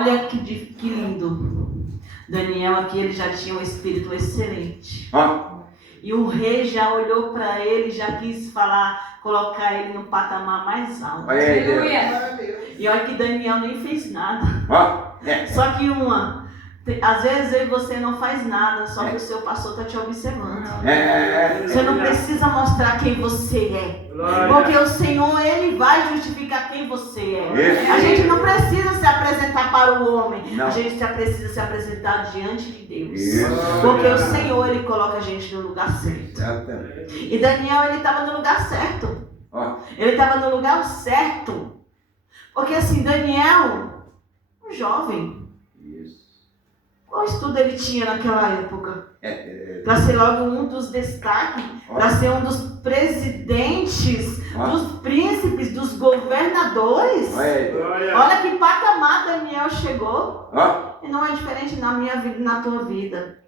Olha que lindo. Daniel aqui, ele já tinha um espírito excelente. E o rei já olhou para ele, já quis falar, colocar ele no patamar mais alto. E olha que Daniel nem fez nada. Só que às vezes eu e você não faz nada, só que o seu pastor está te observando. Você não precisa mostrar quem você é. Porque o Senhor, Ele vai justificar quem você é. A gente não precisa se apresentar para o homem. A gente precisa se apresentar diante de Deus. Porque o Senhor, Ele coloca a gente no lugar certo. E Daniel, ele estava no lugar certo. Ele estava no lugar certo. Porque assim, Daniel, um jovem, qual estudo ele tinha naquela época? Para ser logo um dos destaques, para ser um dos presidentes, dos príncipes, dos governadores. Olha que patamar Daniel chegou. E não é diferente na minha vida e na tua vida.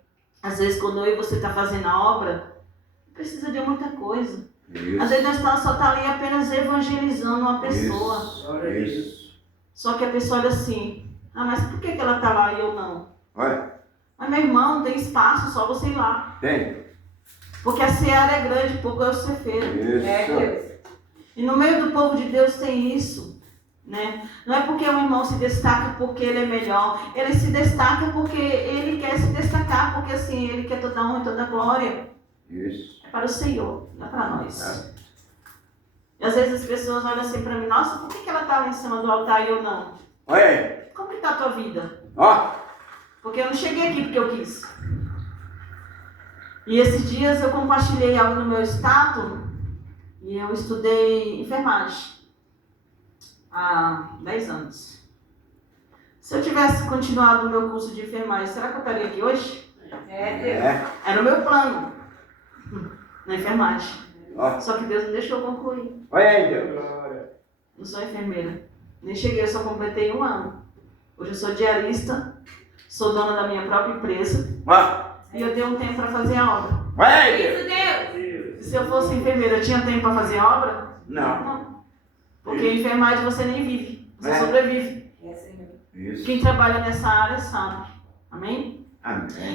Às vezes, quando eu e você está fazendo a obra, precisa de muita coisa. Às vezes, nós só está ali apenas evangelizando uma pessoa. Só que a pessoa olha assim, mas por que ela está lá e eu não? Mas meu irmão, não tem espaço, só você ir lá. Porque a seara é grande, pouco é o cefeiro. E no meio do povo de Deus tem isso, né? Não é porque o irmão se destaca porque ele é melhor. Ele se destaca porque ele quer se destacar, porque assim, ele quer toda honra e toda glória. É para o Senhor, não é para nós. E às vezes as pessoas olham assim para mim, nossa, por que ela está lá em cima do altar e eu não? Como que está a tua vida? Porque eu não cheguei aqui porque eu quis. E esses dias eu compartilhei algo no meu status e eu estudei enfermagem há 10 anos. Se eu tivesse continuado o meu curso de enfermagem, será que eu estaria aqui hoje? Era o meu plano na enfermagem. Só que Deus não deixou eu concluir. Não sou enfermeira. Nem cheguei, eu só completei 1 ano. Hoje eu sou diarista. Sou dona da minha própria empresa. E eu tenho um tempo para fazer a obra. E se eu fosse enfermeira, eu tinha tempo para fazer a obra? Não. Porque em enfermagem você nem vive. Você sobrevive. Quem trabalha nessa área sabe. Amém?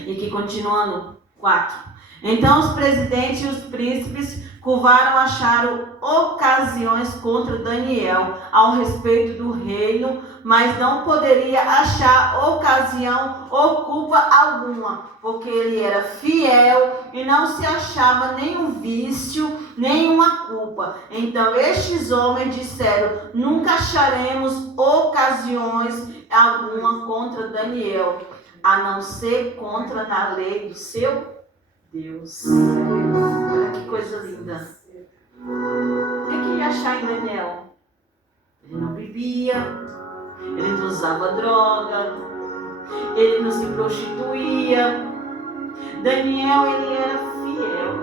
E que continuando, 4. Então os presidentes e os príncipes curvaram, acharam ocasiões contra Daniel ao respeito do reino, mas não poderia achar ocasião ou culpa alguma, porque ele era fiel e não se achava nenhum vício, nenhuma culpa. Então estes homens disseram, nunca acharemos ocasiões alguma contra Daniel, a não ser contra na lei do seu Deus. Olha que coisa linda. O que ia achar em Daniel? Ele não bebia, ele não usava droga, ele não se prostituía. Daniel, ele era fiel.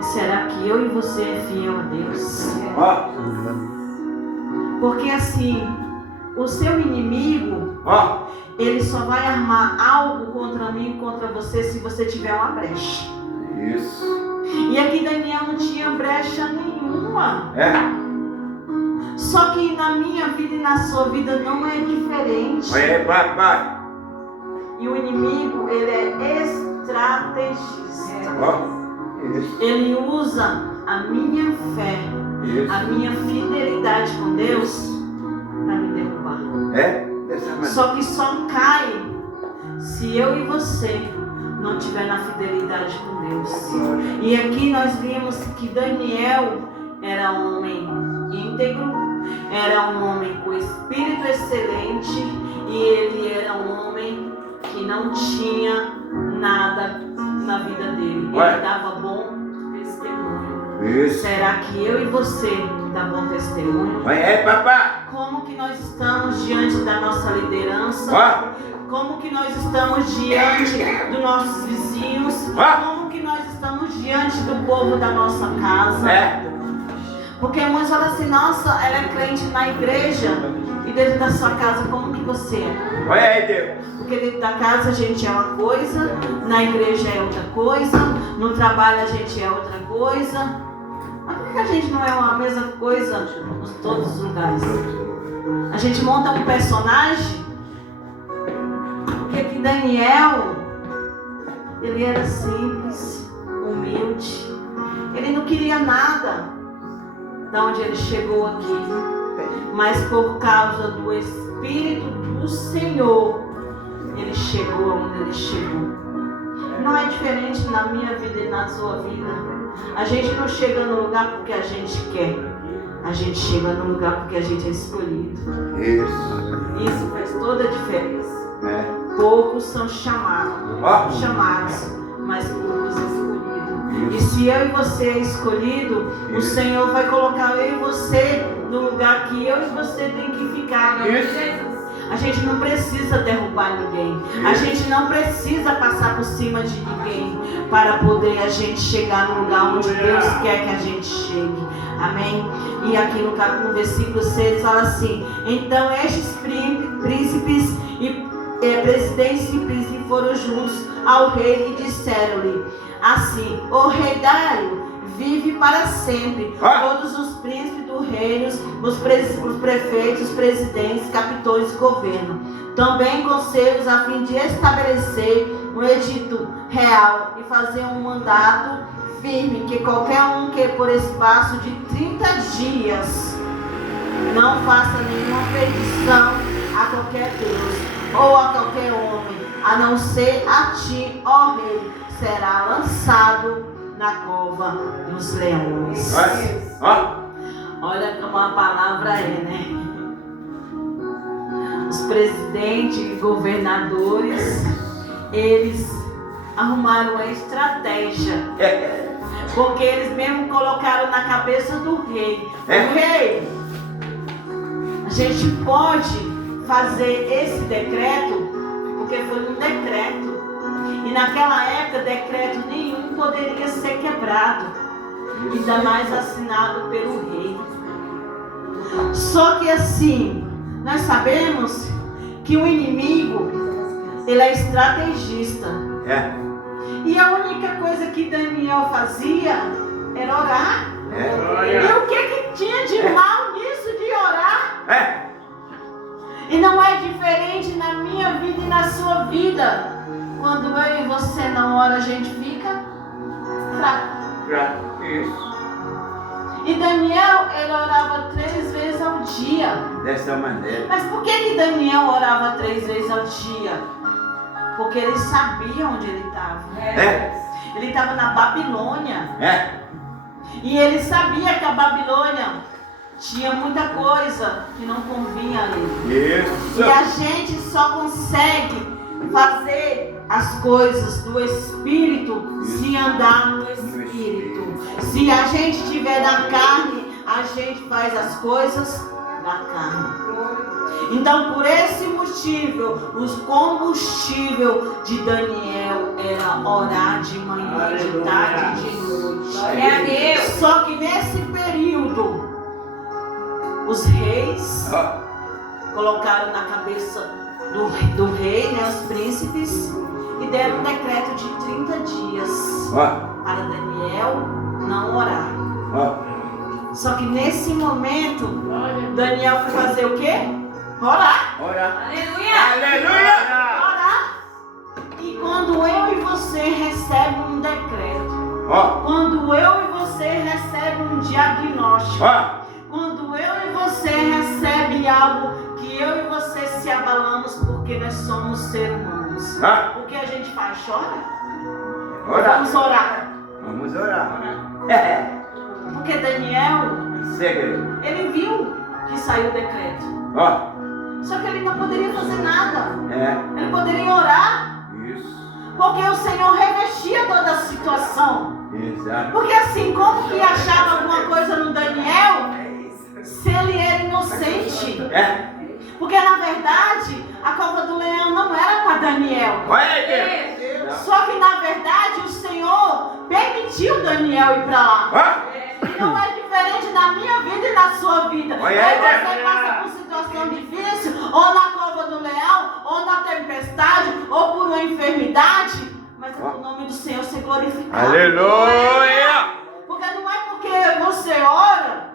E será que eu e você é fiel a Deus? Porque assim, o seu inimigo, ele só vai armar algo contra mim, contra você, se você tiver uma brecha. E aqui Daniel não tinha brecha nenhuma. Só que na minha vida e na sua vida não é diferente. E o inimigo, ele é estrategista. Ele usa a minha fé, a minha fidelidade com Deus para me derrubar. Só que só cai se eu e você não estiver na fidelidade com Deus. E aqui nós vimos que Daniel era um homem íntegro, era um homem com espírito excelente e ele era um homem que não tinha nada na vida dele. Ele dava bom testemunho. Será que eu e você dá bom testemunho? Como que nós estamos diante da nossa liderança? Como que nós estamos diante dos nossos vizinhos? Como que nós estamos diante do povo da nossa casa? Porque muitos falam assim, nossa, ela é crente na igreja e dentro da sua casa, como que você é? Porque dentro da casa a gente é uma coisa, na igreja é outra coisa, no trabalho a gente é outra coisa. Mas por que a gente não é a mesma coisa em todos os lugares? A gente monta um personagem Daniel, ele era simples, humilde. Ele não queria nada da onde ele chegou aqui. Mas por causa do Espírito do Senhor, ele chegou onde ele chegou. Não é diferente na minha vida e na sua vida. A gente não chega no lugar porque a gente quer. A gente chega no lugar porque a gente é escolhido. Isso faz toda a diferença. Poucos são chamados, mas poucos escolhidos. E se eu e você é escolhido, o Senhor vai colocar eu e você no lugar que eu e você tem que ficar. A gente não precisa derrubar ninguém. A gente não precisa passar por cima de ninguém para poder a gente chegar no lugar onde Deus quer que a gente chegue. Amém? E aqui no versículo 6 fala assim: então estes príncipes e presidentes e príncipes foram juntos ao rei e disseram-lhe assim: o rei Dário vive para sempre. Todos os príncipes do reino, os prefeitos, os presidentes, capitões de governo, também conselhos a fim de estabelecer um edito real e fazer um mandato firme que qualquer um que por espaço de 30 dias não faça nenhuma petição a qualquer Deus ou a qualquer homem, a não ser a ti, ó rei, será lançado na cova dos leões. Olha como a palavra é, né? Os presidentes e governadores, eles arrumaram uma estratégia, porque eles mesmo colocaram na cabeça do rei: o rei, a gente pode fazer esse decreto, porque foi um decreto. E naquela época, decreto nenhum poderia ser quebrado, ainda mais assinado pelo rei. Só que assim, nós sabemos que o inimigo, ele é estrategista. E a única coisa que Daniel fazia era orar. E o que tinha de mal nisso de orar? E não é diferente na minha vida e na sua vida. Quando eu e você não ora, a gente fica fraco. E Daniel, ele orava 3 vezes ao dia. Dessa maneira. Mas por que Daniel orava 3 vezes ao dia? Porque ele sabia onde ele estava. Ele estava na Babilônia. E ele sabia que a Babilônia tinha muita coisa que não convinha a ele. E a gente só consegue fazer as coisas do Espírito se andar no Espírito. Se a gente estiver na carne, a gente faz as coisas da carne. Então, por esse motivo, o combustível de Daniel era orar de manhã, de tarde e de noite. Só que nesse período, os reis colocaram na cabeça do rei, né, os príncipes, e deram um decreto de 30 dias para Daniel não orar. Só que nesse momento, Daniel foi fazer o quê? Orar. Aleluia! Orar. E quando eu e você recebemos um decreto, quando eu e você recebemos um diagnóstico, quando eu e você recebemos algo que eu e você se abalamos porque nós somos seres humanos, o que a gente faz? Chora? Vamos orar. Vamos orar. Porque Daniel, ele viu que saiu o decreto. Só que ele não poderia fazer nada. Ele poderia orar. Porque o Senhor revestia toda a situação. Porque assim, como que achava alguma coisa no Daniel se ele era inocente? Porque na verdade, a cova do leão não era para Daniel. Só que na verdade o Senhor permitiu Daniel ir para lá. E não é diferente na minha vida e na sua vida. Aí você passa por situação difícil, ou na cova do leão, ou na tempestade, ou por uma enfermidade, mas é o nome do Senhor ser glorificado. Aleluia! Porque não é porque você ora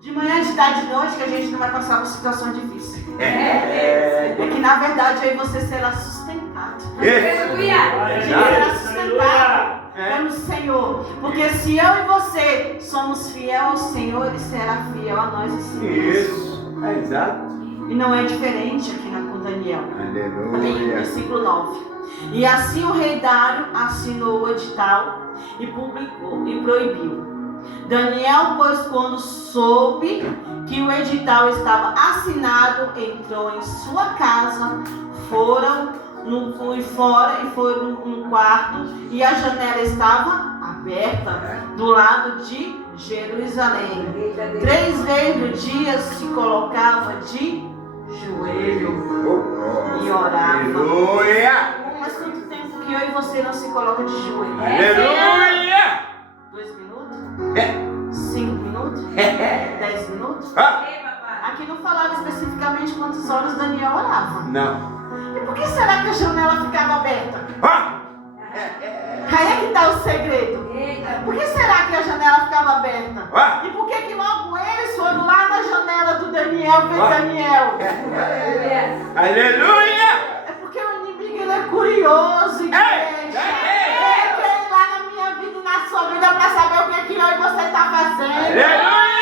de manhã, de tarde e de noite que a gente não vai passar por situações difíceis. É que na verdade aí você será sustentado. fato. Aleluia. A gente será sustentado pelo Senhor. Porque se eu e você somos fiel ao Senhor, Ele será fiel a nós. Isso. É exato. E não é diferente aqui com Daniel. Aleluia. Versículo 9. E assim o rei Dário assinou o edital e publicou e proibiu. Daniel, pois, quando soube que o edital estava assinado, entrou em sua casa, foram no quarto e a janela estava aberta do lado de Jerusalém. 3 vezes no dia se colocava de joelho e orava. Aleluia. Mas quanto tempo que eu e você não se coloca de joelho? Aleluia. 2 minutos? 5 minutos? 10 minutos? Aqui não falava especificamente quantas horas Daniel orava. Não. E por que será que a janela ficava aberta? Aí é que está o segredo. Por que será que a janela ficava aberta? E por que logo eles foram lá na janela do Daniel ver Daniel? Aleluia. É porque o inimigo ele é curioso, igreja. Ele quer ir lá na minha vida e na sua vida para saber o que eu e você está fazendo. Aleluia.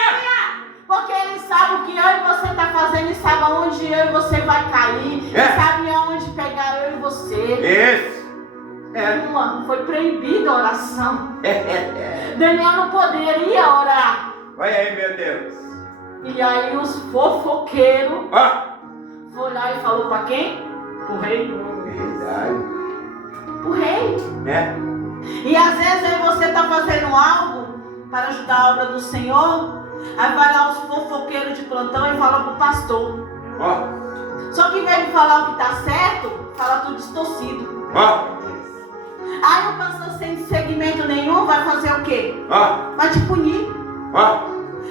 Porque ele sabe o que eu e você está fazendo e sabe aonde eu e você vai cair. E sabe aonde pegar eu e você. Isso. Foi proibida a oração. Daniel não poderia orar. Olha aí, meu Deus. E aí os fofoqueiros foi lá e falou para quem? Pro rei. Verdade. Pro rei. E às vezes aí você está fazendo algo para ajudar a obra do Senhor. Aí vai lá os fofoqueiros de plantão e fala pro pastor. Só que em vez de falar o que está certo, fala tudo distorcido. Aí o pastor sem segmento nenhum vai fazer o quê? Vai te punir.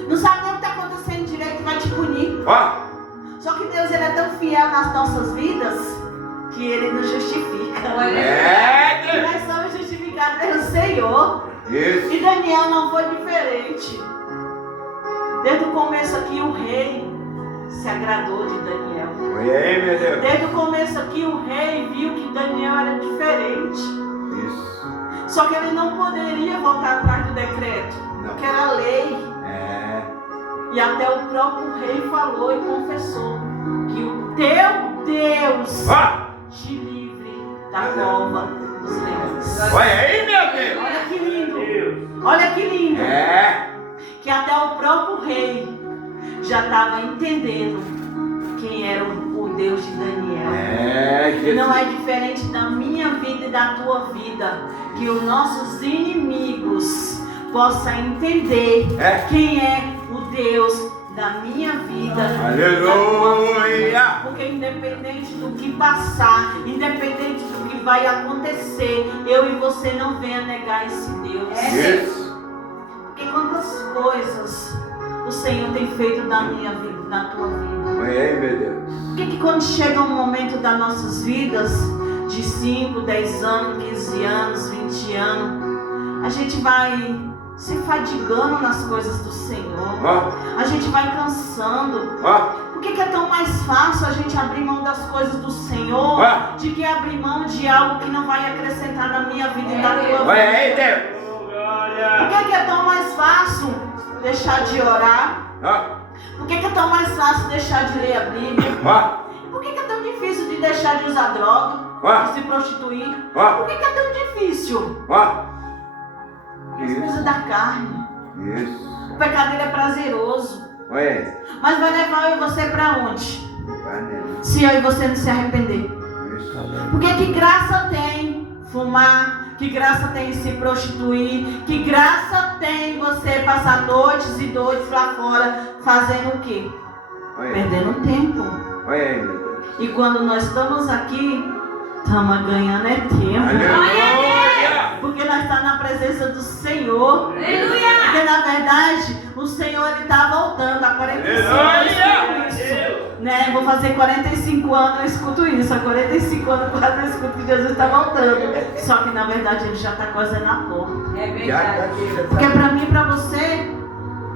Não sabe nem o que está acontecendo direito, vai te punir. Só que Deus ele é tão fiel nas nossas vidas que Ele nos justifica. E nós somos justificados pelo Senhor. Isso. E Daniel não foi diferente. Desde o começo aqui o rei se agradou de Daniel. Olha aí, meu Deus. Desde o começo aqui o rei viu que Daniel era diferente. Isso. Só que ele não poderia voltar atrás do decreto, que era a lei. E até o próprio rei falou e confessou que o teu Deus te livre da cova dos leões. Olha aí, meu Deus. Olha que lindo. Olha que lindo. Que até o próprio rei já estava entendendo quem era o Deus de Daniel. Não é diferente da minha vida e da tua vida. Que os nossos inimigos possam entender quem é o Deus da minha vida. Aleluia. Porque independente do que passar, independente do que vai acontecer, eu e você não venha negar esse Deus. Isso. Porque quantas coisas o Senhor tem feito na minha vida, na tua vida. Olha aí, meu Deus. Por que quando chega um momento das nossas vidas, de 5, 10 anos, 15 anos, 20 anos, a gente vai se fadigando nas coisas do Senhor. A gente vai cansando. Por que é tão mais fácil a gente abrir mão das coisas do Senhor de que abrir mão de algo que não vai acrescentar na minha vida e na tua vida? Olha aí, Deus. Por que é tão mais fácil deixar de orar? Por que é tão mais fácil deixar de ler a Bíblia? Por que é tão difícil de deixar de usar droga, de se prostituir? Por que é tão difícil? As coisas da carne. Isso. O pecado ele é prazeroso. Olha. Mas vai levar eu e você para onde? Se eu e você não se arrepender. Porque que graça tem fumar? Que graça tem se prostituir? Que graça tem você passar noites e noites lá fora fazendo o quê? Perdendo tempo. Olha aí, meu Deus. E quando nós estamos aqui, estamos ganhando é tempo. Aleluia. Porque nós estamos na presença do Senhor. Aleluia. Porque na verdade o Senhor ele está voltando a 45 anos. Né? Vou fazer 45 anos, eu escuto isso. Há 45 anos quase eu escuto que Jesus está voltando. Só que na verdade ele já está quase na porta. É verdade. Porque para mim e para você,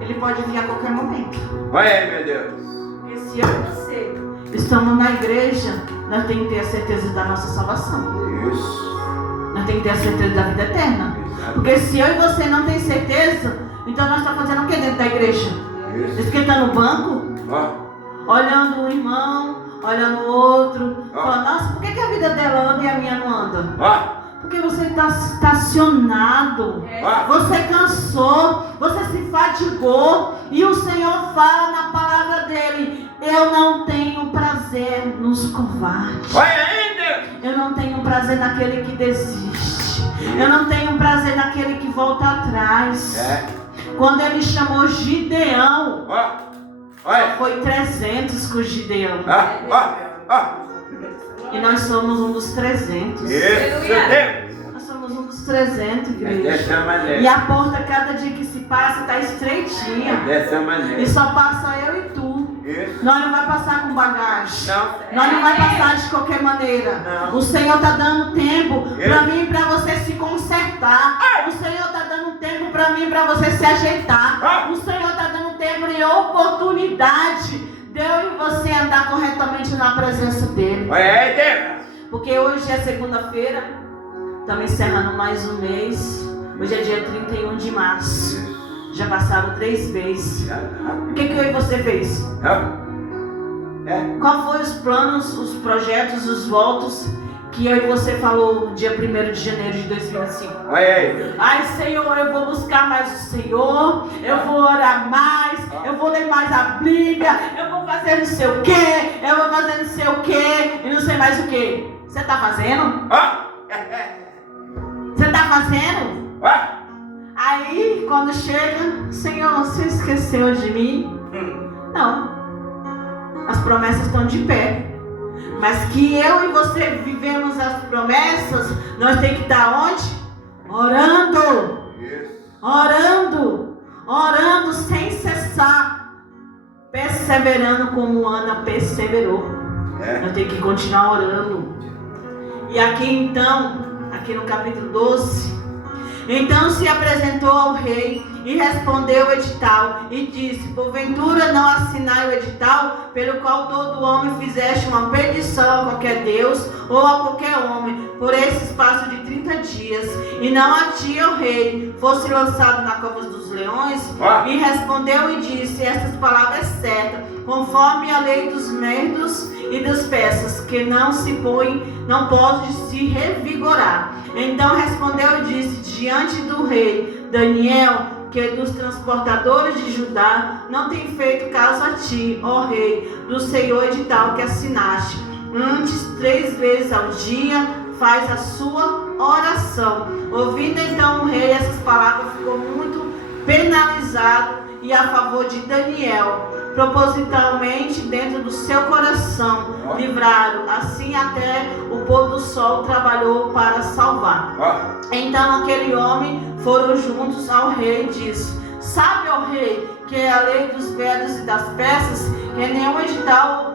ele pode vir a qualquer momento. Olha aí, meu Deus. Porque se eu e você estamos na igreja, nós temos que ter a certeza da nossa salvação. Isso. Nós temos que ter a certeza da vida eterna. Exato. Porque se eu e você não tem certeza, então nós estamos fazendo o que dentro da igreja? Isso. Esquentando o banco, Ó. olhando um irmão, olhando o outro, Ó. falando, nossa, por que a vida dela anda e a minha não anda? Ó. Porque você está estacionado, Ó. você cansou, você se fatigou, e o Senhor fala na palavra dele: eu não tenho prazer nos covardes. Vai ainda. Eu não tenho prazer naquele que desiste. Eu não tenho prazer naquele que volta atrás. É. Quando ele chamou Gideão, Ó. Olha. foi 300 com Gideão. Ó. Ó. Ó. E nós somos um dos 300. Isso, Deus. Nós somos um dos 300, É igreja. dessa E maneira. a porta, cada dia que se passa, está É estreitinha. dessa E maneira. só passa eu e tu. Isso. Nós não vai passar com bagagem. Não. Nós não vai passar de qualquer maneira. Não. O Senhor está dando tempo Isso. para mim e para você se consertar. O Senhor está dando tempo para mim e para você se ajeitar. Ah. O Senhor está dando tempo e oportunidade de eu e você andar corretamente na presença dEle. Vai aí, Deus. Porque hoje é segunda-feira, estamos encerrando mais um mês. Hoje é dia 31 de março. Já passaram 3 meses. O que eu e você fez? Não. É. Qual foram os planos, os projetos, os votos que eu e você falou no dia 1º de janeiro de 2025? Vai aí. Ai, Senhor, eu vou buscar mais o Senhor, eu vou orar mais, eu vou ler mais a Bíblia, eu vou fazer não sei o quê, eu vou fazer não sei o quê, e não sei mais o quê. Você está fazendo? Ó. Você está fazendo? Ó. Aí, quando chega, Senhor, você esqueceu de mim? Não. As promessas estão de pé. Mas que eu e você vivemos as promessas, nós temos que estar onde? Orando. Isso. Orando. Orando sem cessar. Perseverando como Ana perseverou. É. Nós temos que continuar orando. E aqui então, aqui no capítulo 12, então se apresentou ao rei e respondeu o edital e disse: porventura não assinai o edital pelo qual todo homem fizeste uma petição a qualquer Deus ou a qualquer homem por esse espaço de 30 dias, e não a ti, ó rei, fosse lançado na cova dos leões? E respondeu e disse estas palavras certas, conforme a lei dos medos e dos persas, que não se põe, não pode se revigorar. Então respondeu e disse diante do rei: Daniel, que dos transportadores de Judá não tem feito caso a ti, ó rei, do Senhor edital que assinaste. Antes, 3 vezes ao dia, faz a sua oração. Ouvindo então o rei essas palavras, ficou muito penalizado e a favor de Daniel. Propositalmente, dentro do seu coração, livraram, assim até o pôr do sol trabalhou para salvar. Então aquele homem foram juntos ao rei e disse: sabe, ó rei, que é a lei dos medos e das persas, que nenhum edital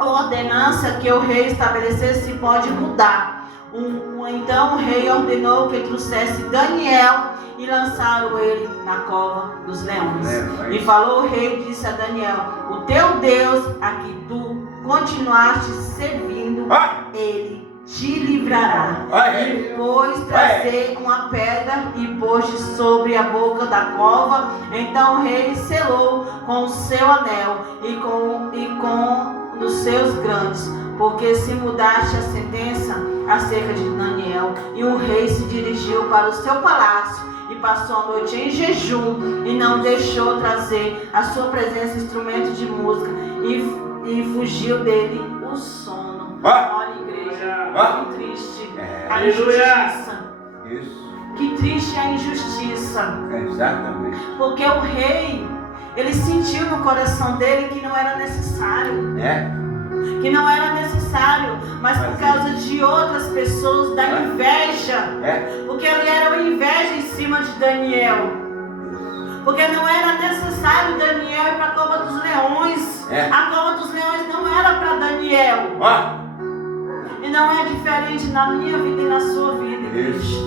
ou ordenança que o rei estabelecesse pode mudar. Então o rei ordenou que trouxesse Daniel e lançaram ele na cova dos leões. E falou o rei e disse a Daniel: o teu Deus, a que tu continuaste servindo, ele te livrará. E pôs trazer uma pedra e pôs sobre a boca da cova. Então o rei selou com o seu anel e com os seus grandes, porque se mudaste a sentença acerca de Daniel. E o rei se dirigiu para o seu palácio e passou a noite em jejum e não deixou trazer à sua presença instrumento de música e fugiu dele o sono. Olha, igreja, que triste a injustiça. Isso. Que triste a injustiça. Exatamente. Porque o rei, ele sentiu no coração dele que não era necessário. Que não era necessário, mas por causa de outras pessoas, da inveja. Porque ele era uma inveja em cima de Daniel. Porque não era necessário Daniel ir para a cova dos leões. A cova dos leões não era para Daniel. E não é diferente na minha vida e na sua vida, igreja.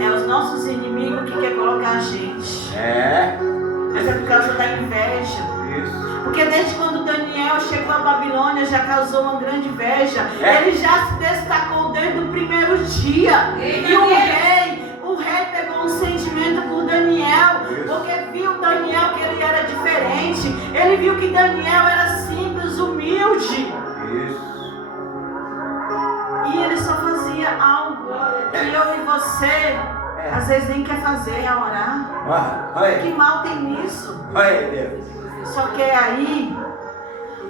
É os nossos inimigos que querem colocar a gente. Mas é por causa da inveja. Porque desde quando quando Daniel chegou à Babilônia, já causou uma grande inveja. Ele já se destacou desde o primeiro dia. E o rei pegou um sentimento por Daniel, porque viu Daniel que ele era diferente. Ele viu que Daniel era simples, humilde. E ele só fazia algo que eu e você às vezes nem quer fazer, é orar. Que mal tem nisso? Só que é aí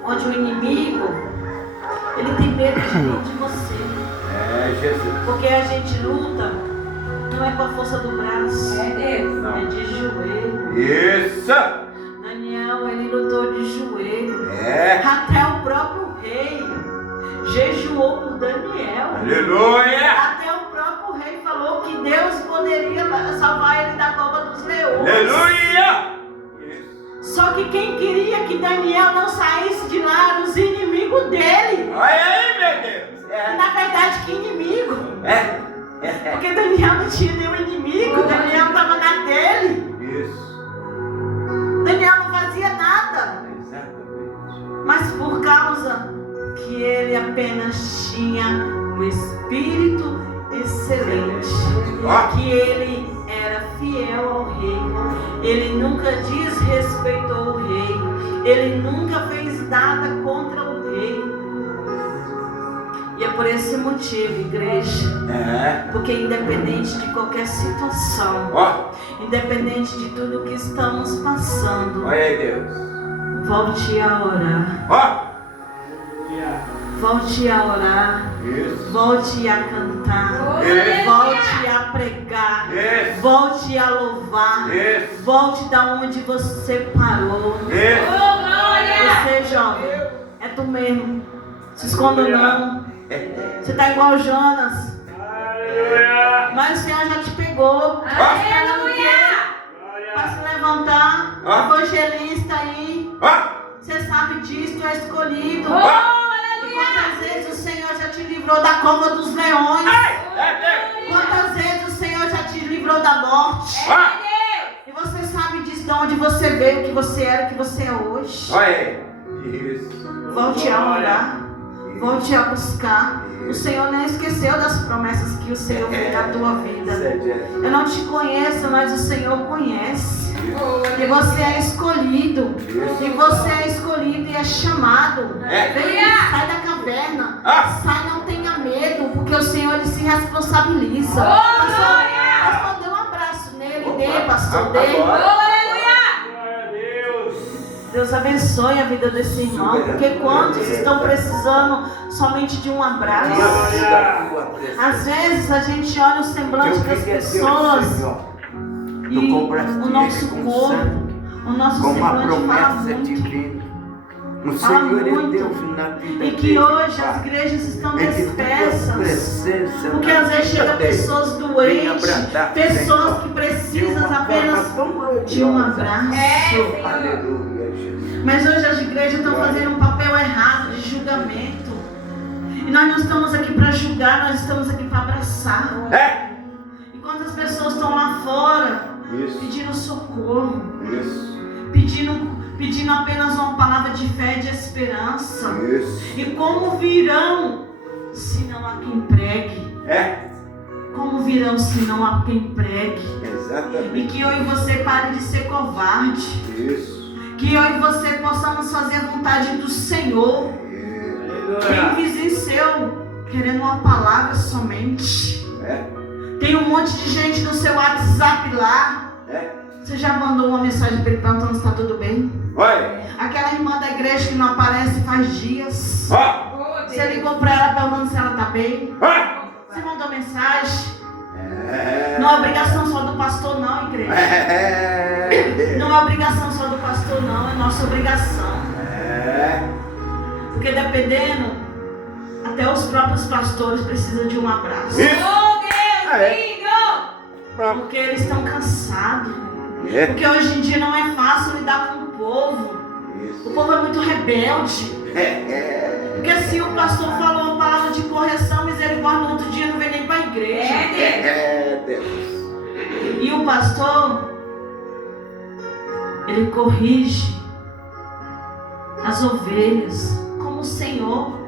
onde o inimigo ele tem medo de você. Jesus. Porque a gente luta não é com a força do braço, é de joelho. Isso. Daniel, ele lutou de joelho. Até o próprio rei jejuou por Daniel. Aleluia. Até o próprio rei falou que Deus poderia salvar ele da cova dos leões. Aleluia. Só que quem queria que Daniel não saísse de lá eram os inimigos dele. Olha aí, meu Deus. Na verdade, que inimigo? Porque Daniel não tinha nenhum inimigo. Daniel estava na dele. Daniel não fazia nada. Mas por causa que ele apenas tinha um espírito excelente, que ele era fiel ao rei, ele nunca desrespeitou o rei, ele nunca fez nada contra o rei. E é por esse motivo, igreja, porque independente de qualquer situação, independente de tudo que estamos passando, volte a orar. Volte a orar, volte a cantar, volte a pregar, volte a louvar, volte da onde você parou. Você, jovem, é tu mesmo, se esconda não. Você está igual Jonas, mas o Senhor já te pegou. Para se levantar, evangelista aí, você sabe disso, tu é escolhido. Quantas vezes o Senhor já te livrou da cova dos leões? Quantas vezes o Senhor já te livrou da morte? E você sabe disso, de onde você veio, o que você era, o que você é hoje. Volte a orar, volte a buscar. O Senhor não esqueceu das promessas que o Senhor fez na tua vida. Eu não te conheço, mas o Senhor conhece. E você é escolhido. E você é escolhido e é chamado. Vem, sai da caverna. Sai, não tenha medo, porque o Senhor ele se responsabiliza. Pastor, dê um abraço nele, pastor, dê. Deus abençoe a vida desse irmão, porque quantos estão precisando somente de um abraço? Às vezes a gente olha o semblante das pessoas e o nosso corpo, o nosso semblante fala muito. O Senhor é Deus na vida. E que hoje as igrejas estão dispersas. Porque às vezes chegam pessoas doentes, pessoas que precisam apenas de um abraço. Mas hoje as igrejas estão fazendo um papel errado de julgamento. E nós não estamos aqui para julgar, nós estamos aqui para abraçar. E quando as pessoas estão lá fora, pedindo socorro, pedindo apenas uma palavra de fé e de esperança. E como virão se não há quem pregue? Como virão se não há quem pregue? E que eu e você pare de ser covarde. Que eu e você possamos fazer a vontade do Senhor. Tem vizinho seu querendo uma palavra somente. Tem um monte de gente no seu WhatsApp lá. Você já mandou uma mensagem para ele perguntando se está tudo bem? Aquela irmã da igreja que não aparece faz dias. Você ligou para ela perguntando se ela está bem? Você mandou mensagem? Não é obrigação só do pastor não, igreja. Não é obrigação só do pastor não, é nossa obrigação. Porque dependendo, até os próprios pastores precisam de um abraço. Porque eles estão cansados. Porque hoje em dia não é fácil lidar com o povo. O povo é muito rebelde. Porque se o pastor falou uma palavra de correção, misericórdia, no outro dia não vem nem para a igreja. E o pastor, ele corrige as as ovelhas, como o Senhor.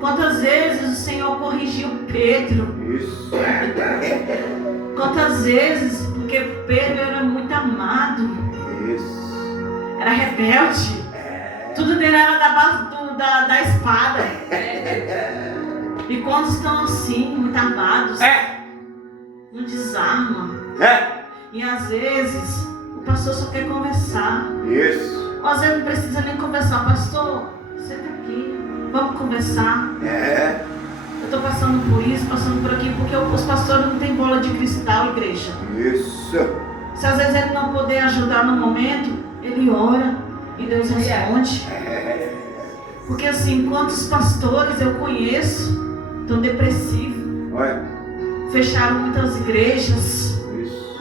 Quantas vezes o Senhor corrigiu Pedro? Isso. Quantas vezes, porque Pedro era muito amado, Isso. era rebelde, tudo dele era da base da espada. E quando estão assim, muito amados, não desarma. E às vezes o pastor só quer conversar. Isso. Às vezes não precisa nem conversar. Pastor, senta aqui, vamos conversar. Eu estou passando por isso, passando por aqui, porque os pastores não têm bola de cristal, igreja. Isso. Se às vezes ele não puder ajudar no momento, ele ora e Deus responde. Porque assim, quantos pastores eu conheço estão depressivos, fecharam muitas igrejas. Isso.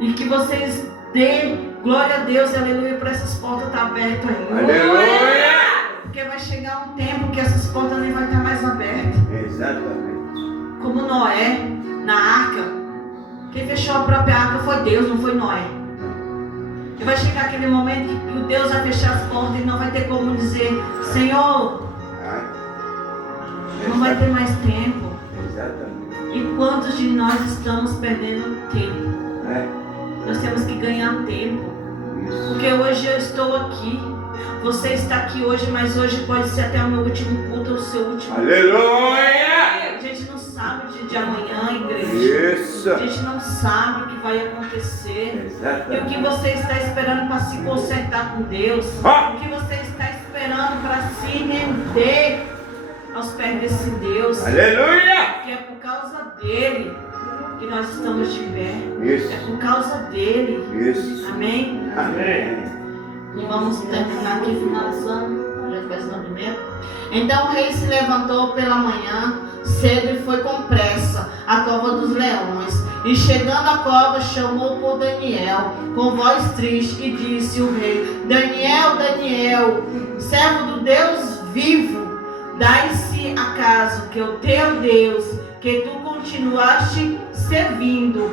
E que vocês dêem glória a Deus e aleluia para essas portas estar abertas ainda. Aleluia. Porque vai chegar um tempo que essas portas nem vai estar mais abertas. Exatamente. Como Noé, na arca. Quem fechou a própria arca foi Deus, não foi Noé. E vai chegar aquele momento que o Deus vai fechar as portas e não vai ter como dizer: Senhor, não vai ter mais tempo. Exatamente. E quantos de nós estamos perdendo tempo? Nós temos que ganhar tempo. Isso. Porque hoje eu estou aqui. Você está aqui hoje, mas hoje pode ser até o meu último culto ou o seu último. Aleluia. A gente não sabe o dia de amanhã, igreja. Isso. A gente não sabe o que vai acontecer. Exatamente. E o que você está esperando para se consertar com Deus? O que você está esperando para se render aos pés desse Deus? Aleluia. Que é por causa dele que nós estamos de pé. Isso. É por causa dele. Isso. Amém? Amém. E vamos terminar aqui finalizando. Já começou a primeira. Então o rei se levantou pela manhã cedo e foi com pressa à cova dos leões. E chegando à cova, chamou por Daniel com voz triste e disse o rei: Daniel, Daniel, servo do Deus vivo, dai-se acaso que o teu Deus, que tu continuaste servindo,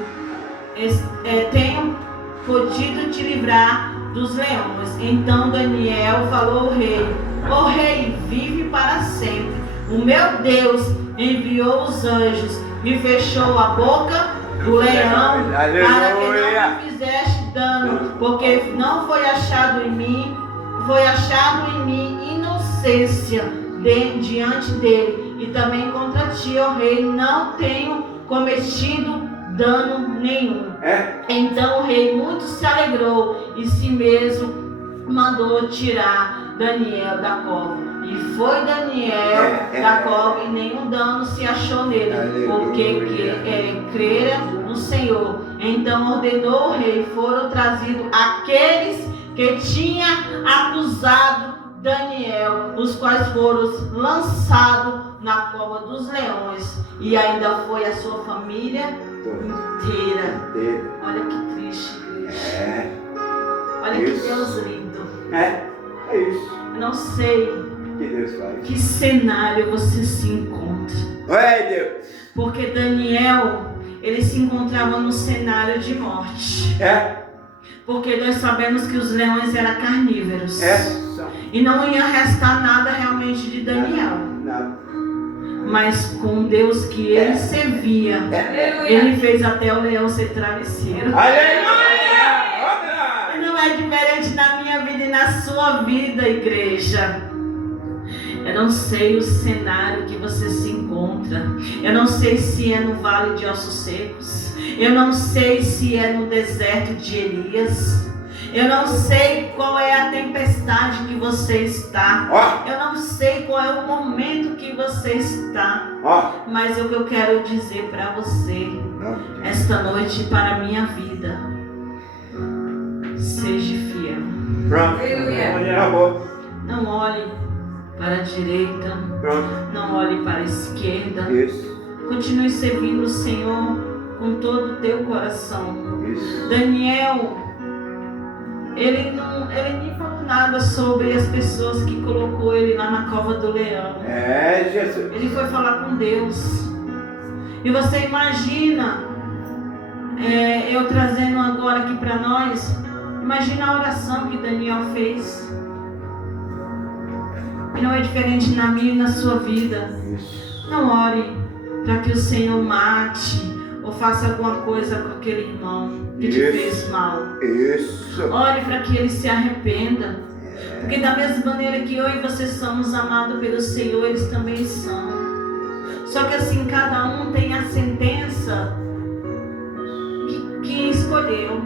tenho podido te livrar dos leões. Então Daniel falou ao rei: ó rei, vive para sempre. O meu Deus enviou os anjos, me fechou a boca do leão para que não me fizeste dano, porque não foi achado em mim inocência diante dele, e também contra ti, ó rei, não tenho cometido dano nenhum. Então o rei muito se alegrou e si mesmo mandou tirar Daniel da cova. E foi Daniel da cova e nenhum dano se achou nele, porque crera no Senhor. Então ordenou o rei, foram trazidos aqueles que tinha acusado Daniel, os quais foram lançados na cova dos leões, e ainda foi a sua família inteira. Olha que triste, igreja. Olha que Deus lindo. É isso. Eu não sei Que Deus faz. que cenário você se encontra. Deus. Porque Daniel, ele se encontrava no cenário de morte. Porque nós sabemos que os leões eram carnívoros. E não ia restar nada realmente de Daniel. Nada. Mas com Deus que ele servia, ele fez até o leão ser travesseiro. Aleluia! Não é diferente na minha vida e na sua vida, igreja. Eu não sei o cenário que você se encontra. Eu não sei se é no vale de ossos secos. Eu não sei se é no deserto de Elias. Eu não sei qual é a tempestade que você está. Eu não sei qual é o momento que você está. Mas o que eu quero dizer para você esta noite, para a minha vida: seja fiel. Pronto. Acabou. Não olhe para a direita. Não olhe para a esquerda. Isso. Continue servindo o Senhor com todo o teu coração. Isso. Daniel, ele nem falou nada sobre as pessoas que colocou ele lá na cova do leão. Jesus. Ele foi falar com Deus. E você imagina, eu trazendo agora aqui para nós, imagina a oração que Daniel fez. E não é diferente na minha e na sua vida. Não ore para que o Senhor mate ou faça alguma coisa com aquele irmão que te fez mal. Ore para que ele se arrependa. Porque da mesma maneira que eu e você somos amados pelo Senhor, eles também são. Só que assim, cada um tem a sentença que escolheu.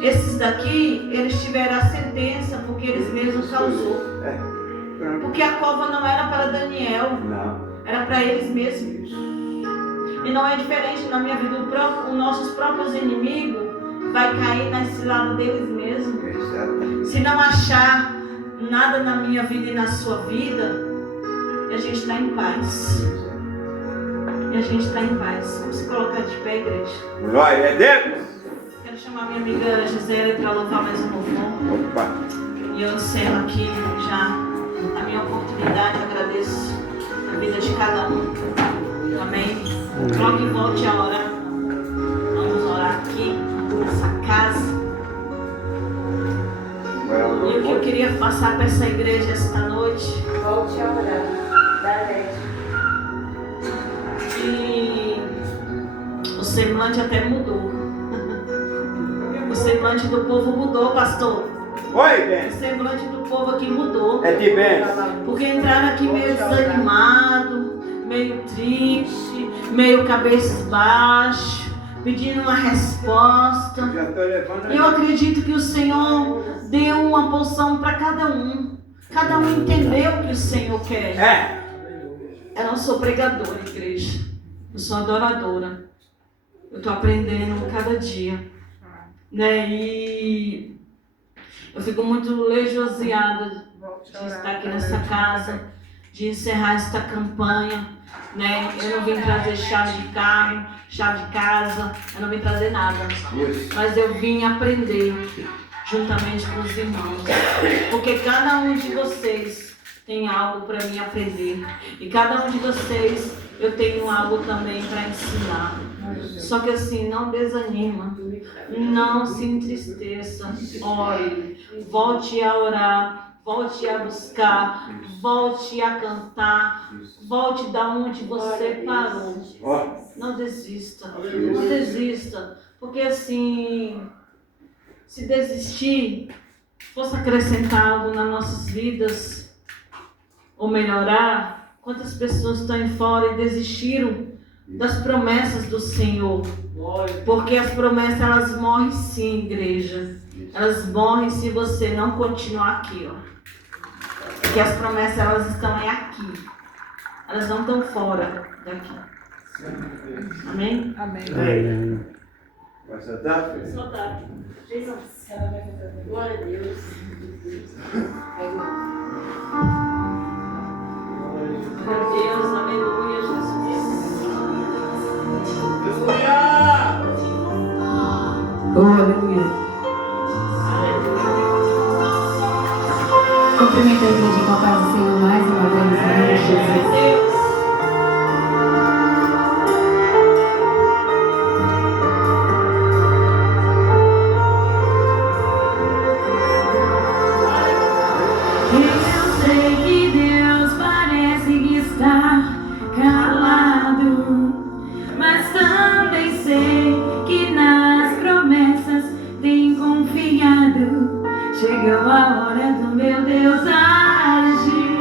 Esses daqui, eles tiveram a sentença porque eles mesmos causou. Porque a cova não era para Daniel, era para eles mesmos. E não é diferente na minha vida. Os nossos próprios inimigos vai cair na cilada deles mesmos. Se não achar nada na minha vida e na sua vida, a gente está em paz. E a gente está em paz. Vamos se colocar de pé, igreja. Glória a Deus. Quero chamar minha amiga Gisele para louvar mais um louvor. Opa. E eu encerro aqui já a minha oportunidade. Agradeço a vida de cada um. Amém. Logo e volte a orar. Vamos orar aqui nessa casa. E o que eu queria passar para essa igreja esta noite. Volte a orar. Da gente. E o semblante até mudou. O semblante do povo mudou, pastor. Oi, O Ben. semblante do povo aqui mudou. É de Ben. Porque entraram aqui meio desanimado, meio triste, meio cabisbaixo, pedindo uma resposta. Já estou levando. E eu acredito que o Senhor deu uma porção para cada um. Cada um entendeu o que o Senhor quer. Eu não sou pregadora, igreja. Eu sou adoradora. Eu estou aprendendo cada dia. Né? E eu fico muito lisonjeada de estar aqui nessa casa, de encerrar esta campanha. Né? Eu não vim trazer chave de carro, chave de casa, eu não vim trazer nada. Mas eu vim aprender juntamente com os irmãos. Porque cada um de vocês tem algo para mim aprender. E cada um de vocês eu tenho algo também para ensinar. Só que assim, não desanima. Não se entristeça. Ore. Volte a orar. Volte a buscar. Volte a cantar. Volte da onde você parou. Não desista. Não desista. Porque assim, se desistir, fosse acrescentar algo nas nossas vidas, ou melhorar, quantas pessoas estão aí fora e desistiram das promessas do Senhor? Porque as promessas, elas morrem sim, igreja. Elas morrem se você não continuar aqui, ó. Porque as promessas, elas estão aqui. Elas não estão fora daqui. Amém? Amém. Vai soltar? Soltar. Glória a Deus. Glória a Deus, aleluia, Jesus. Aleluia. Cumprimento a igreja com a paz do Senhor mais uma vez, né, Jesus? Eu sei que Deus parece que está calado, mas também sei que nas promessas tem confiado. Chegou a hora do meu Deus agir.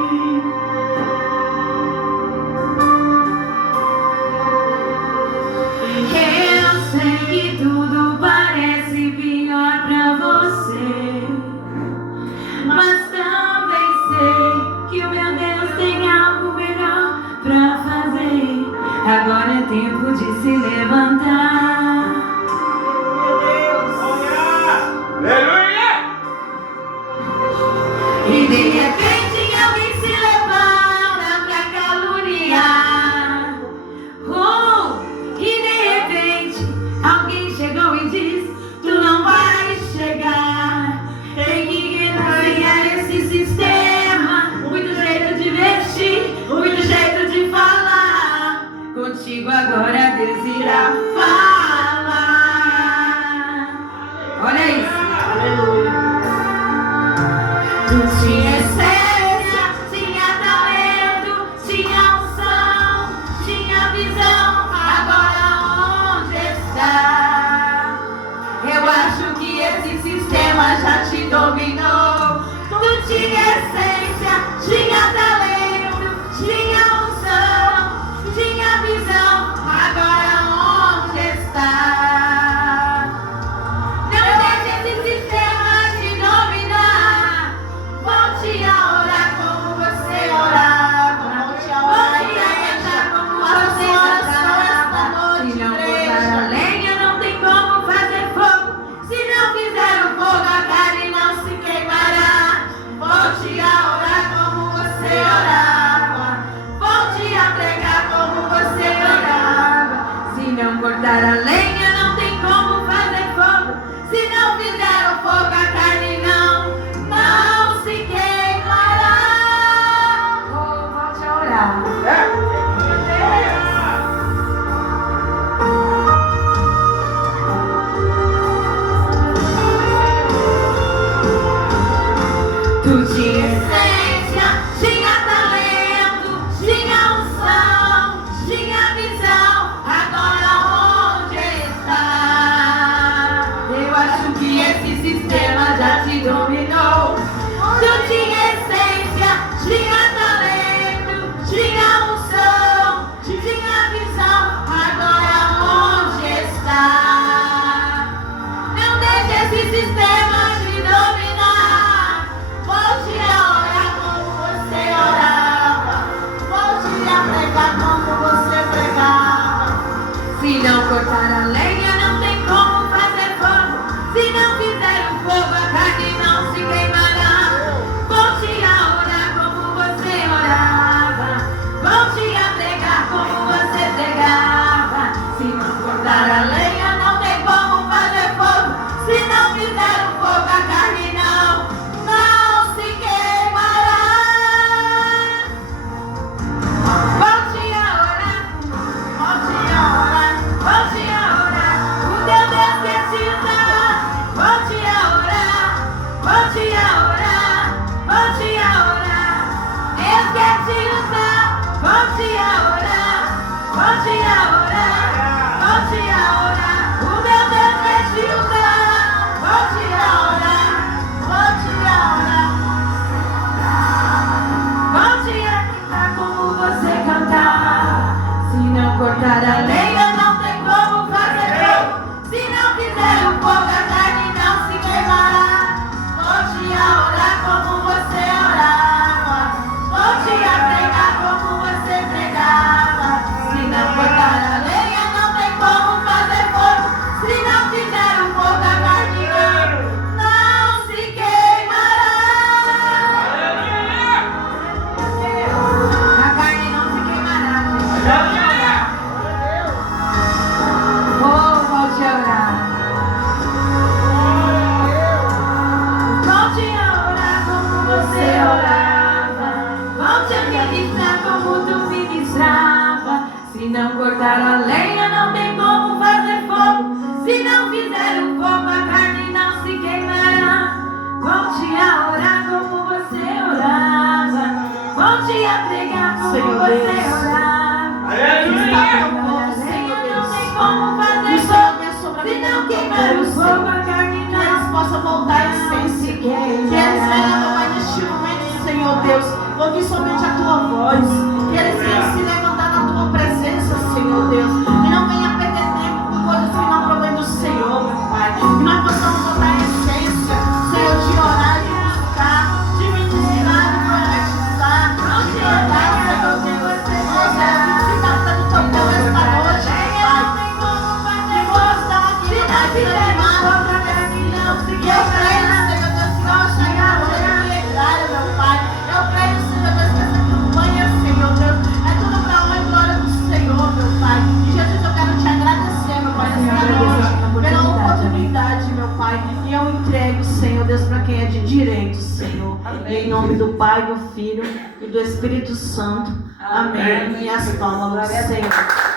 Eu sei que tudo parece pior pra você, mas também sei que o meu Deus tem algo melhor pra fazer. Agora é tempo de se levantar. Aleluia! E de repente alguém se levanta pra caluniar. E de repente alguém chegou e diz: tu não vais chegar. Tem que renunciar esse sistema. Muito jeito de vestir, muito jeito de falar. Contigo agora Deus irá falar. Olha isso. Aleluia. Tu tinha essência, tinha sistema já te dominou. Tu tinha essência, tinha talento, tinha unção, tinha visão. Agora onde está? Não deixe esse sistema te dominar. Volte a orar como você orava. Volte a cantar como você cantava. Se não botar a lenha, não tem como fazer fogo. Se não fizer o fogo, a carne não se queimará. Volte a orar como você orava. Volte a pregar como você orava. Se não cortar a lenha, não tem como fazer fogo. Se não fizer o fogo, a carne não se queimará. Oh, volte a orar. Tu tinha essência, tinha talento, tinha unção, tinha visão. Agora onde está? Eu acho que esse sistema já te dominou. Tu tinha essência, tinha talento, tinha unção, tinha visão. Agora onde está? Não deixe esse sistema te dominar. Volte a orar como você orava. Volte a pregar como você pregava. Se não cortar a lenha, não tem como fazer fogo. Se não fizer o fogo, a carne não se queimará. Volte a orar como você orava. Volte a pregar como você pregava. Se não cortar a lenha, não tem como fazer fogo. Se não fizer o fogo, a carne não se queimará. Volte a orar, volte a orar, volte a orar. O teu Deus quer te usar. Volte a orar, volte a orar, volte a orar. Deus quer te usar. Volte a orar, volte a orar, volte a orar. O meu Deus quer te usar. Volte a orar, volte a orar. Volte a cantar como você cantava. Se não cortar a lenha, não tem como fazer fogo. Se não fizer o fogo, a carne não se queimará. Volte a orar como você orava. Volte a pregar como você pregava. Se não cortar a lenha, não tem como fazer fogo. Se não fizer o fogo, a carne não se queimará. A carne não se queimará. Oh, volte a orar. Volte a orar como você orava. Volte a ministrar como tu ministrava. Se não cortar a lenha, não tem como fazer fogo. Se não fizer o fogo, a carne não se queimará. Volte a orar como você orava. Volte a pregar como Senhor você Deus. orava. Aleluia. Não tem como fazer fogo. Se não queimar o fogo, a carne Que eles possam voltar à essência. Que eles venham, meu Pai, neste momento, Senhor Deus, ouvir somente a tua voz. Que eles venham se levantar na tua presença, Senhor Deus. E não venha perder tempo com coisas que não provém do Senhor, meu Pai. Que nós possamos voltar à essência, Senhor, de orar, de buscar, de ministrar, de profetizar, de orar, Senhor Deus. Nós queremos ficar do teu povo esta noite, Pai. Que nós estamos aqui na vida animada, e eu creio, Senhor Deus, que nós chegamos a liberdade, meu Pai. Eu creio, Senhor Deus, que essa campanha, Senhor Deus, é tudo para a honra e glória do Senhor, meu Pai. E Jesus, eu quero te agradecer, meu Pai, nessa noite, pela oportunidade, meu Pai. E eu entrego, Senhor Deus, para quem é de direito, Senhor. E em nome do Pai, do Filho e do Espírito Santo. Amém. E as palmas do Senhor.